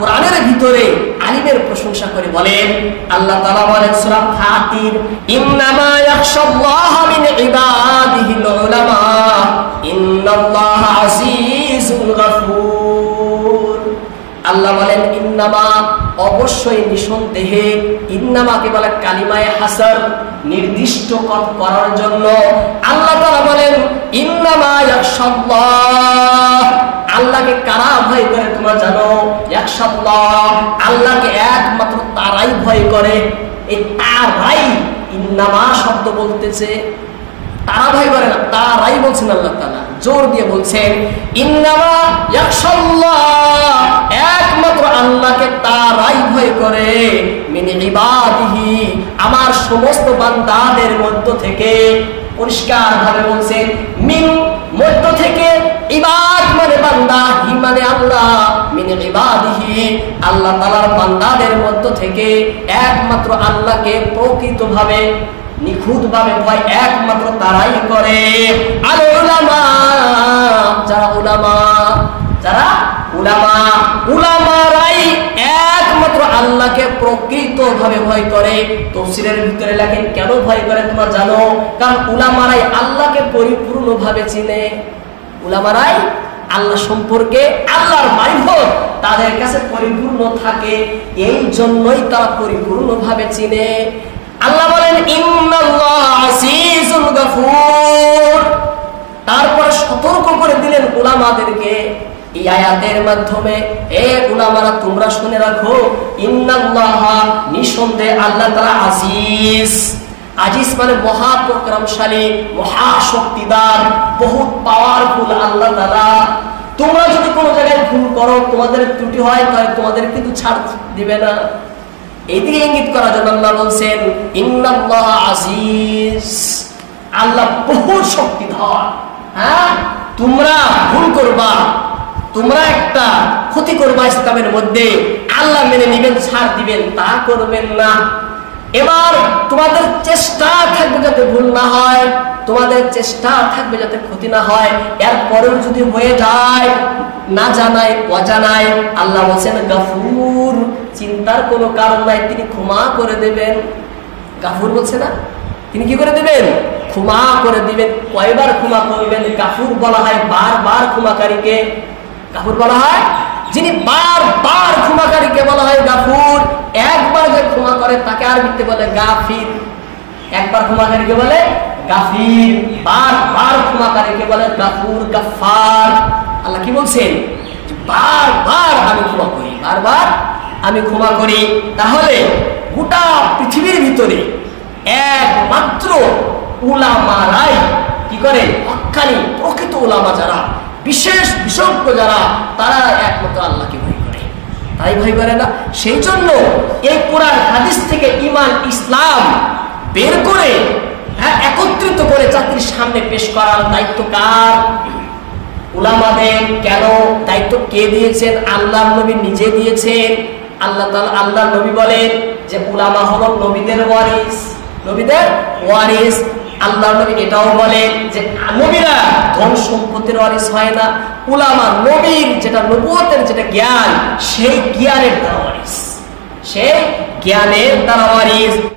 কোরআনের ভিতরে আলিমের প্রশংসা করে বলেন, আল্লাহ তাআলা বলেন সূরা ফাতির, ইন্নামা ইয়াখশাল্লাহা মিন ইবাদিহিল উলামা ইন্নাল্লাহা আজিজুল গফুর। আল্লাহ বলেন ইন্নামা, অবশ্যই নিঃসন্দেহে, ইন্নামাকে বলে কালিমায়ে হাসর, নির্দিষ্ট করার জন্য। আল্লাহ তাআলা বলেন ইন্নামা ইয়াখশাল্লাহ, আল্লাহকে কারা ভয় করে তোমরা জানো? ইয়াখশাল্লাহ, আল্লাহকে একমাত্র তারাই ভয় করে। এই তারাই ইন্নামা শব্দ বলতেছে, তারা ভয় করে না, তারাই বলছেন আল্লাহ তাআলা জোর দিয়ে বলছেন ইন্নামা ইয়াখশাল্লাহ, একমাত্র আল্লাহকে তারাই ভয় করে মিন ইবাদিহি, আমার সমস্ত বান্দাদের মধ্য থেকে। পরিষ্কার ভাবে বলছেন মিন, মধ্য থেকে, ইবাদ মানে বান্দা, হি মানে আল্লাহ, মিন ইবাদিহি, আল্লাহ তাআলার বান্দাদের মধ্য থেকে একমাত্র আল্লাহকে প্রকৃতভাবে নিখুঁতভাবে ভয় একমাত্র তারাই করে। আল উলামা, যারা উলামা, যারা উলামা, উলামারাই একমাত্র আল্লাহকে প্রকৃতভাবে ভয় করে। তাফসীরের ভিতরে লেখেন কেন ভয় করে তোমরা জানো? কারণ উলামারাই আল্লাহকে পরিপূর্ণভাবে চিনে। উলামারাই আল্লাহ সম্পর্কে, আল্লাহর মারিফত তাদের কাছে পরিপূর্ণ থাকে, এই জন্যই তারা পরিপূর্ণভাবে চিনে। আল্লাহ বলেন ইন্নাল্লাহা আজিজুল গফুর, তারপরে সতর্ক করে দিলেন উলামাদেরকে এই আয়াতের মাধ্যমে, এ উলামারা তোমরা শুনে রাখো, ইন্নাল্লাহা, নিঃসন্দেহে আল্লাহ তাআলা আজিজ। আজিজ মানে মহাপরাক্রমশালী, মহাশক্তিদার, বহুত পাওয়ারফুল আল্লাহ তাআলা। তোমরা যদি কোনো জায়গায় ভুল করো, তোমাদের ত্রুটি হয়, তাহলে তোমাদের কিন্তু ছাড় দিবে না। এদিকে ইঙ্গিত করার জন্য আল্লাহ বলছেন ইন্নাল্লাহা আজিজ, আল্লাহ বহুত শক্তিধর। হ্যাঁ, তোমরা ভুল করবা, তোমরা একটা ক্ষতি করবা ইসলামের মধ্যে, আল্লাহ মেনে নেবেন, ছাড় দিবেন, তা করবেন না। এবার তোমাদের চেষ্টা থাকবে যাতে ভুল না হয়, তোমাদের চেষ্টা থাকবে যাতে ক্ষতি না হয়। এরপরেও যদি হয়ে যায় না জানায় অজানায়, আল্লাহ বলছেন গাফুর, চিন্তার কোনো কারণ নাই, তিনি ক্ষমা করে দেবেন। গাফুর বলছে না, তিনি কি করে দিবেন? ক্ষমা করে দিবেন। কয়বার ক্ষমা করবেন? গাফুর বলা হয় বারবার ক্ষমাকারীকে, গাফুর বলা হয় যিনি বারবার ক্ষমাকারীকে বলা হয় গাফুর। একবার যে ক্ষমা করে তাকে আরবিতে বলে গাফির, একবার ক্ষমাকারীকে বলে গাফির, বারবার ক্ষমাকারীকে বলে গাফুর, গাফফার। আল্লাহ কি বলছেন? বারবার আমি ক্ষমা করি, বারবার আমি ক্ষমা করি। তাহলে গোটা পৃথিবীর ভিতরে একমাত্র উলামারাই কি করে? হক্কানি প্রকৃত উলামা যারা, বিশেষ বিশেষজ্ঞ যারা, তারা একমাত্র আল্লাহকে ভয় করে, তাই ভয় করে না। সেই জন্য এই কোরআন হাদিস থেকে ঈমান ইসলাম বের করে, হ্যাঁ, একত্রিত করে জাতির সামনে পেশ করার দায়িত্ব কার? উলামাদের। কেন? দায়িত্ব কে দিয়েছেন? আল্লাহর নবী নিজে দিয়েছেন। আল্লাহ তাআলা, আল্লাহর নবী বলেন যে উলামা হলো নবীদের ওয়ারিস, নবীদের ওয়ারিস। আল্লাহর নবী এটাও বলেন যে নবীরা ধন সম্পত্তির ওয়ারিস হয় না, উলামা নবীর যেটা নবুয়তের যেটা জ্ঞান, সেই জ্ঞানের দ্বারা ওয়ারিস, সেই জ্ঞানের দ্বারা ওয়ারিস।